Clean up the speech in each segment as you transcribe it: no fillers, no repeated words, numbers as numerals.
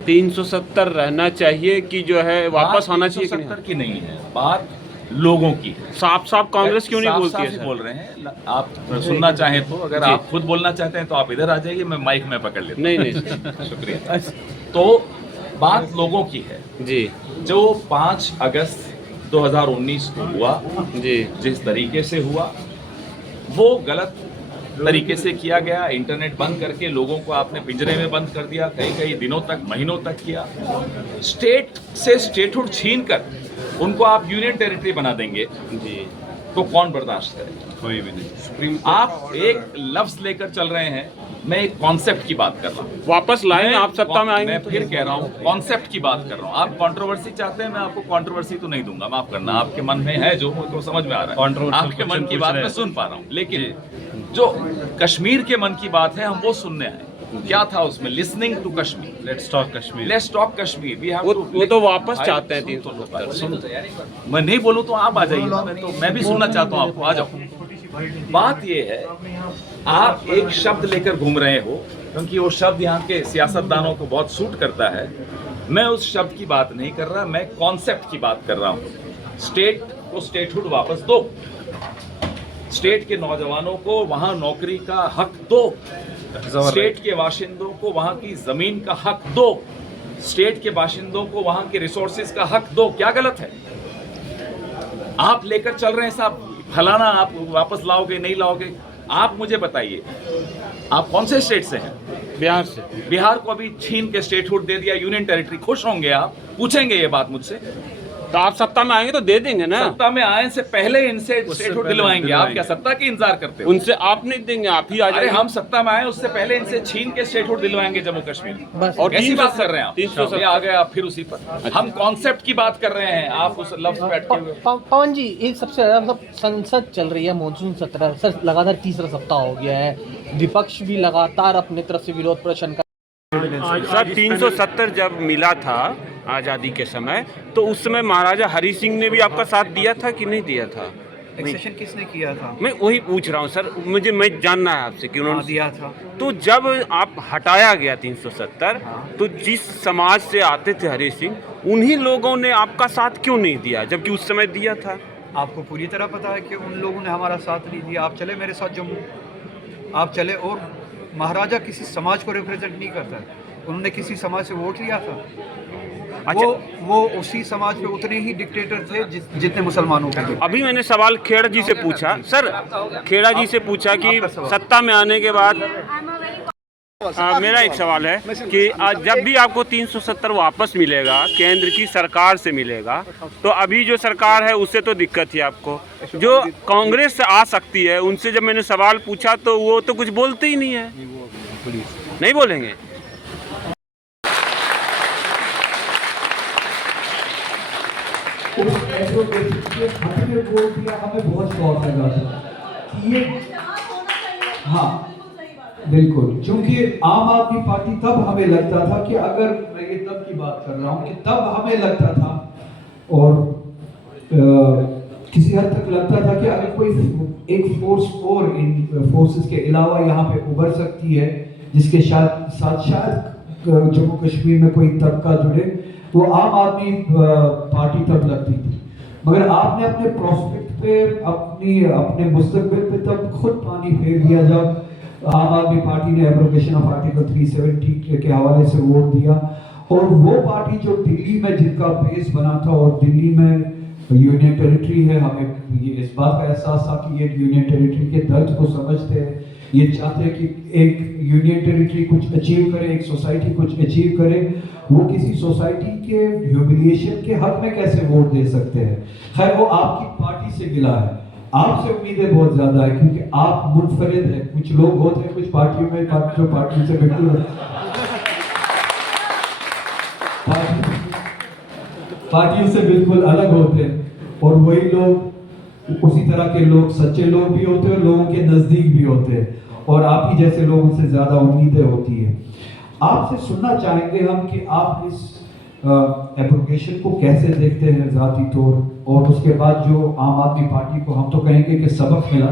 370 रहना चाहिए कि जो है वापस आना चाहिए कि 370 की नहीं है, बात लोगों की है। साफ साफ कांग्रेस क्यों नहीं साफ बोलती है साफ ही सर? बोल रहे हैं। आप सुनना चाहें तो, अगर जी। आप खुद बोलना चाहते हैं तो आप इधर आ जाइए, मैं माइक में पकड़ लेता नहीं हूं। नहीं सर। शुक्रिया। तो बात लोगों की है। जी जो 5 अगस्त 2019 को हुआ, जी जिस तरीके से हुआ वो गलत तरीके से किया गया। इंटरनेट बंद करके लोगों को आपने पिंजरे में बंद कर दिया, कई कई दिनों तक, महीनों तक किया। स्टेट से स्टेटहुड छीन कर उनको आप यूनियन टेरिटरी बना देंगे जी तो कौन बर्दाश्त करेगा? कोई भी नहीं। आप एक लफ्ज लेकर चल रहे हैं, मैं एक कॉन्सेप्ट की बात कर रहा हूँ। वापस लाएंगे आप सत्ता में आएंगे मैं तो फिर कह रहा हूँ, कॉन्सेप्ट की बात कर रहा हूँ। आप कंट्रोवर्सी चाहते हैं, मैं आपको कंट्रोवर्सी तो नहीं दूंगा, माफ करना। आपके मन में है जो मुझको समझ में आ रहा है, आपके मन की बात मैं सुन पा रहा हूँ, लेकिन जो कश्मीर के मन की बात है हम वो सुनने आए। क्या था उसमें? Listening to Kashmir, let's talk Kashmir. Let's talk Kashmir. We have to, वो तो वापस चाहते हैं 370। सुनो, मैं नहीं बोलूँ तो आप आ जाइए, मैं भी सुनना चाहता हूँ आपको, आ जाओ। बात ये है, आप एक शब्द लेकर घूम रहे हो क्योंकि वो शब्द यहाँ के सियासतदानों को बहुत सूट करता है। मैं उस शब्द की बात नहीं कर रहा, मैं कॉन्सेप्ट की बात कर रहा हूँ। स्टेट को स्टेटहुड वापस दो, स्टेट के नौजवानों को वहाँ नौकरी का हक दो, स्टेट के बाशिंदों को वहाँ की जमीन का हक दो, स्टेट के बाशिंदों को वहाँ के रिसोर्सेज का हक दो। क्या गलत है? आप लेकर चल रहे हैं साहब, फलाना आप वापस लाओगे नहीं लाओगे, आप मुझे बताइए, आप कौन से स्टेट से हैं? बिहार से। बिहार को अभी छीन के स्टेटहुड दे दिया, यूनियन टेरिटरी। खुश होंगे आप? पूछेंगे ये बात मुझसे? तो आप सत्ता में आएंगे तो दे देंगे ना। सत्ता में आए से पहले इनसे स्टेटहुड दिलवाएंगे। आप क्या सत्ता की इंतजार करते हो? उनसे आप नहीं देंगे, आप ही आ अरे जाएंगे। हम सत्ता में आए उससे पहले इनसे छीन के स्टेटहुड दिलवाएंगे जम्मू कश्मीर में। और कैसी बात कर रहे हैं आप? 370 ये आ गए आप फिर उसी पर। हम कॉन्सेप्ट की बात कर रहे हैं, आप उस लफ्ज पे अटके हुए। पवन जी, एक सबसे ज्यादा मतलब संसद चल रही है, मॉनसून सत्र सर लगातार तीसरा सप्ताह हो गया है, विपक्ष भी लगातार अपने तरफ से विरोध प्रदर्शन कर। सर 370 जब मिला था आज़ादी के समय, तो उस समय महाराजा हरि सिंह ने भी आपका साथ दिया था कि नहीं दिया था? एक्सेशन किसने किया था? मैं वही पूछ रहा हूँ सर, मैं जानना है आपसे कि उन्होंने दिया था। तो जब आप हटाया गया 370, तो जिस समाज से आते थे हरि सिंह, उन्हीं लोगों ने आपका साथ क्यों नहीं दिया जबकि उस समय दिया था? आपको पूरी तरह पता है कि उन लोगों ने हमारा साथ नहीं दिया। आप चले मेरे साथ जम्मू, आप चले, और महाराजा किसी समाज को रिप्रेजेंट नहीं करता है, उन्होंने किसी समाज से वोट लिया था। अच्छा। वो उसी समाज पे उतने ही डिक्टेटर थे जितने मुसलमानों के थे। अभी मैंने सवाल खेड़ा जी से पूछा सर, खेड़ा जी से पूछा कि सत्ता में आने के बाद मेरा एक सवाल है कि जब भी आपको 370 वापस मिलेगा, केंद्र की सरकार से मिलेगा, तो अभी जो सरकार है उससे तो दिक्कत ही आपको, जो कांग्रेस से आ सकती है उनसे जब मैंने सवाल पूछा तो वो तो कुछ बोलते ही नहीं है। नहीं बोलेंगे? हमें बहुत शौक लगा था कि ये, हाँ बिल्कुल, क्योंकि आम आदमी पार्टी तब हमें लगता था कि अगर, मैं ये तब की बात कर रहा हूँ कि तब हमें लगता था और किसी हद तक लगता था कि अगर कोई एक फोर्स और इन फोर्सेस के अलावा यहाँ पे उभर सकती है जिसके साथ शायद जम्मू कश्मीर में कोई तबका जुड़े, वो आम आदमी पार्टी तब लगती थी। मगर आपने अपने प्रोस्पेक्ट पे, अपने मुस्तकबिल पे तब खुद पानी फेर दिया जब आम आदमी पार्टी ने एब्रोगेशन ऑफ आर्टिकल 370 के हवाले से वोट दिया। और वो पार्टी जो दिल्ली में, जिनका बेस बना था और दिल्ली में यूनियन टेरिटरी है, हमें ये इस बात का एहसास था कि ये यूनियन टेरिटरी के दर्द को समझते हैं, ये चाहते हैं कि एक यूनियन टेरिटरी कुछ अचीव करे, एक सोसाइटी कुछ अचीव करे। वो किसी सोसाइटी के ह्यूमिलिएशन के हक में कैसे वोट दे सकते हैं? खैर, वो आपकी पार्टी से मिला है, आपसे उम्मीदें बहुत ज्यादा है क्योंकि आप मुनफरिद हैं। कुछ लोग होते हैं कुछ पार्टियों में जो पार्टी से बिल्कुल पार्टियों से बिल्कुल अलग होते हैं, और वही लोग, उसी तरह के लोग, सच्चे लोग भी होते हैं, लोगों के नजदीक भी होते हैं, और आप ही जैसे लोगों से ज्यादा उम्मीदें होती है। आपसे सुनना चाहेंगे हम कि आप इस एप्रोगेशन को कैसे देखते हैं ज़ाती तौर, और उसके बाद जो आम आदमी पार्टी को, हम तो कहेंगे कि सबक मिला,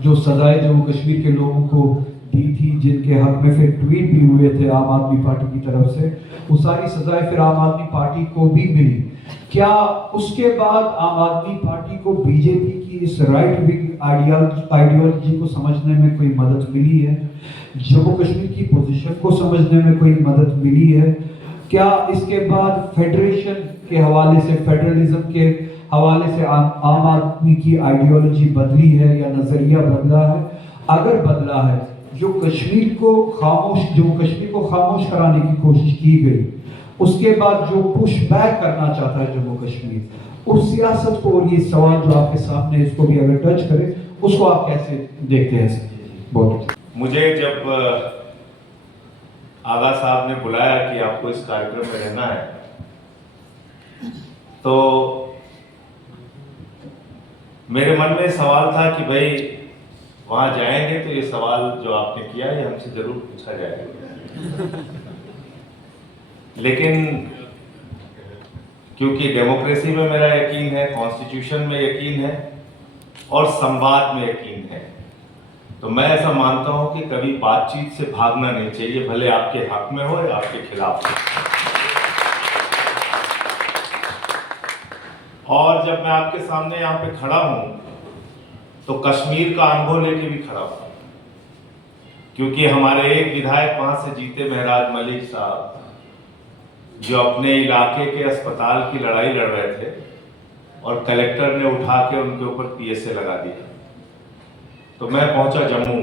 जो सजाएं जम्मू कश्मीर के लोगों को दी थी, जिनके हक में फिर ट्वीट भी हुए थे आम आदमी पार्टी की तरफ से, वो सारी सजाएं फिर आम आदमी पार्टी को भी मिली। क्या उसके बाद आम आदमी पार्टी को बीजेपी की इस राइट विंग आइडियोलॉजी को समझने में कोई मदद मिली है? जम्मू कश्मीर की पोजीशन को समझने में कोई मदद मिली है? क्या इसके बाद फेडरेशन के हवाले से, फेडरलिज्म के हवाले से आम आदमी की आइडियोलॉजी बदली है या नजरिया बदला है? अगर बदला है, जो जम्मू कश्मीर को खामोश कराने की कोशिश की गई, उसके बाद जो पुश बैक करना चाहता है जम्मू कश्मीर, उस सियासत को, और ये सवाल जो आपके सामने इसको भी अगर टच करे, उसको आप कैसे देखते हैं? बहुत मुझे जब आगा साहब ने बुलाया कि आपको इस कार्यक्रम में रहना है, तो मेरे मन में सवाल था कि भाई वहां जाएंगे तो ये सवाल जो आपने किया ये हमसे जरूर पूछा जाएगा। लेकिन क्योंकि डेमोक्रेसी में मेरा यकीन है, कॉन्स्टिट्यूशन में यकीन है और संवाद में यकीन है, तो मैं ऐसा मानता हूं कि कभी बातचीत से भागना नहीं चाहिए, भले आपके हक में हो या आपके खिलाफ हो। और जब मैं आपके सामने यहाँ पे खड़ा हूं तो कश्मीर का अनुभव लेके भी खड़ा हूं, क्योंकि हमारे एक विधायक वहां से जीते, महराज मलिक साहब, जो अपने इलाके के अस्पताल की लड़ाई लड़ रहे थे और कलेक्टर ने उठा के उनके ऊपर पीएसए लगा दिया। तो मैं पहुंचा जम्मू,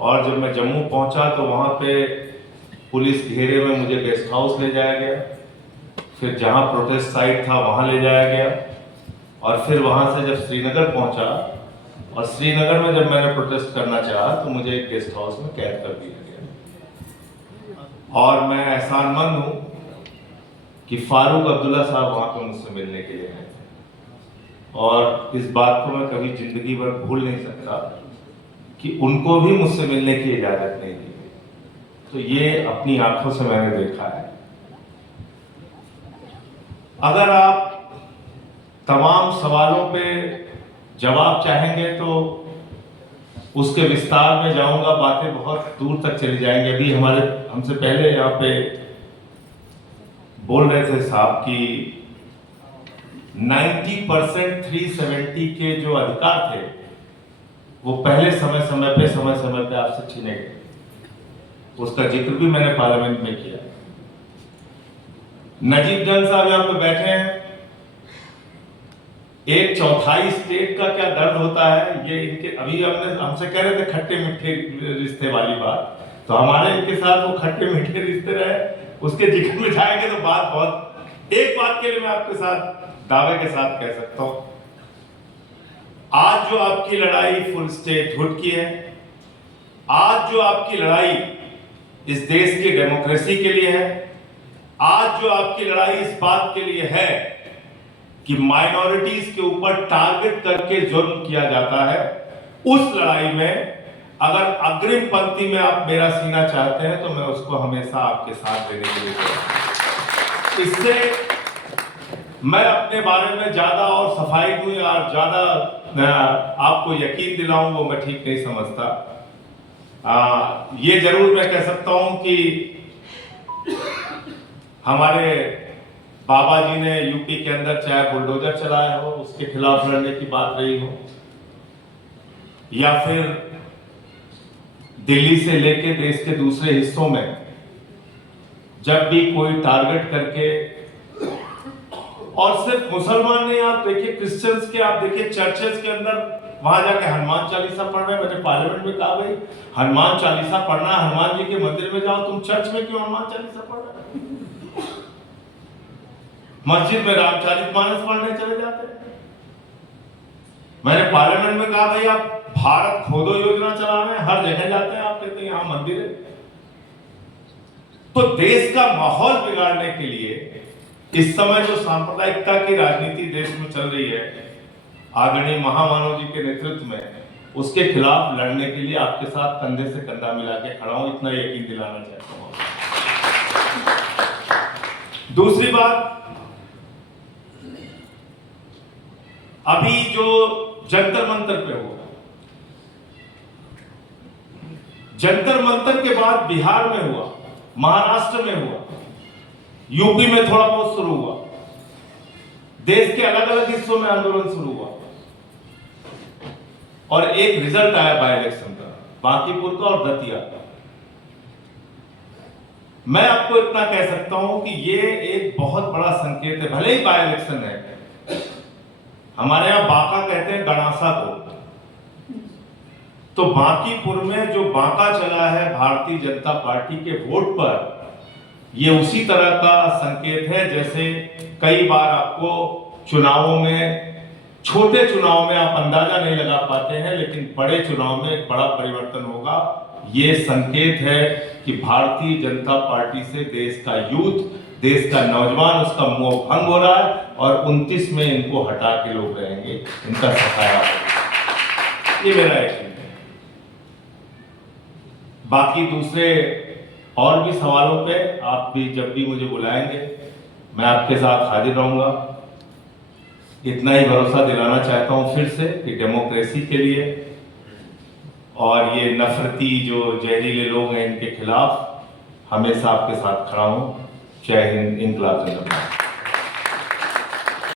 और जब मैं जम्मू पहुंचा तो वहां पे पुलिस घेरे में मुझे गेस्ट हाउस ले जाया गया, फिर जहां प्रोटेस्ट साइट था वहां ले जाया गया, और फिर वहां से जब श्रीनगर पहुंचा, और श्रीनगर में जब मैंने प्रोटेस्ट करना चाहा तो मुझे एक गेस्ट हाउस में कैद कर दिया गया। और मैं एहसानमंद हूं कि फारूक अब्दुल्ला साहब वहां पे मुझसे मिलने के लिए आए थे, और इस बात को मैं कभी जिंदगी भर भूल नहीं सकता कि उनको भी मुझसे मिलने की इजाजत नहीं दी गई। तो ये अपनी आंखों से मैंने देखा है। अगर आप तमाम सवालों पे जवाब चाहेंगे तो उसके विस्तार में जाऊंगा, बातें बहुत दूर तक चली जाएंगे। अभी हमसे पहले यहाँ पे बोल रहे थे साहब कि 90% 370 के जो अधिकार थे वो पहले समय समय पे आपसे छीने गए। उसका जिक्र भी मैंने पार्लियामेंट में किया। नजीब जंग साहब यहाँ पे बैठे हैं, एक चौथाई स्टेट का क्या दर्द होता है, ये इनके अभी हमसे कह रहे थे खट्टे मीठे रिश्ते वाली बात, तो हमारे इनके साथ वो खट्टे मीठे रिश्ते रहे, उसके जिक्र में जाएंगे तो बात बहुत। एक बात के लिए मैं आपके साथ दावे के साथ कह सकता हूं, आज जो आपकी लड़ाई फुल स्टेटहुड की है, आज जो आपकी लड़ाई इस देश की डेमोक्रेसी के लिए है, आज जो आपकी लड़ाई इस बात के लिए है कि माइनॉरिटीज के ऊपर टारगेट करके जुर्म किया जाता है, उस लड़ाई में अगर अग्रिम पंक्ति में आप मेरा सीना चाहते हैं तो मैं उसको हमेशा आपके साथ देने के लिए तैयार। इससे मैं अपने बारे में ज्यादा और सफाई दूं या ज्यादा आपको यकीन दिलाऊं वो मैं ठीक नहीं समझता। ये जरूर मैं कह सकता हूं कि हमारे बाबा जी ने यूपी के अंदर चाहे बुलडोजर चलाया हो, उसके खिलाफ लड़ने की बात रही हो, या फिर दिल्ली से लेके देश के दूसरे हिस्सों में जब भी कोई टारगेट करके, और सिर्फ मुसलमान नहीं, आप देखिए क्रिश्चियंस के, आप देखिए चर्चेस के अंदर वहां जाके हनुमान चालीसा पढ़ रहे हैं। मैंने पार्लियामेंट में कहा भाई हनुमान चालीसा पढ़ना, हनुमान जी के मंदिर में जाओ, तुम चर्च में क्यों हनुमान चालीसा पढ़ रहे हो? मस्जिद में रामचरितमानस पढ़ने चले जाते हैं। मैंने पार्लियामेंट में कहा भाई आप भारत खोदो योजना चला रहे हैं, हर जगह जाते हैं, आप कहते हैं यहां मंदिर है। तो देश का माहौल बिगाड़ने के लिए इस समय जो सांप्रदायिकता की राजनीति देश में चल रही है, आदरणीय महामानव जी के नेतृत्व में, उसके खिलाफ लड़ने के लिए आपके साथ कंधे से कंधा मिला के खड़ा हूं, इतना यकीन दिलाना चाहता हूं। दूसरी बात, अभी जो जंतर मंतर पे हुआ, जंतर मंतर के बाद बिहार में हुआ, महाराष्ट्र में हुआ, यूपी में थोड़ा बहुत शुरू हुआ, देश के अलग अलग हिस्सों में आंदोलन शुरू हुआ और एक रिजल्ट आया बाय इलेक्शन का, बांकीपुर का और दतिया का। मैं आपको इतना कह सकता हूं कि ये एक बहुत बड़ा संकेत है। भले ही बाय इलेक्शन है, हमारे यहां बांका कहते हैं गणासा को, तो बांकीपुर में जो बांका चला है भारतीय जनता पार्टी के वोट पर, ये उसी तरह का संकेत है जैसे कई बार आपको चुनावों में, छोटे चुनाव में आप अंदाजा नहीं लगा पाते हैं, लेकिन बड़े चुनाव में एक बड़ा परिवर्तन होगा। ये संकेत है कि भारतीय जनता पार्टी से देश का यूथ, देश का नौजवान, उसका मोह भंग हो रहा है और 29 में इनको हटा के लोग रहेंगे, इनका सफाया होगा। ये मेरा यकीन है। बाकी दूसरे और भी सवालों पे आप भी जब भी मुझे बुलाएंगे मैं आपके साथ हाजिर रहूंगा। इतना ही भरोसा दिलाना चाहता हूं फिर से कि डेमोक्रेसी के लिए और ये नफरती जो जहरीले लोग हैं इनके खिलाफ हमेशा आपके साथ खड़ा हूं। जय हिंद, इंकलाब जिंदाबाद।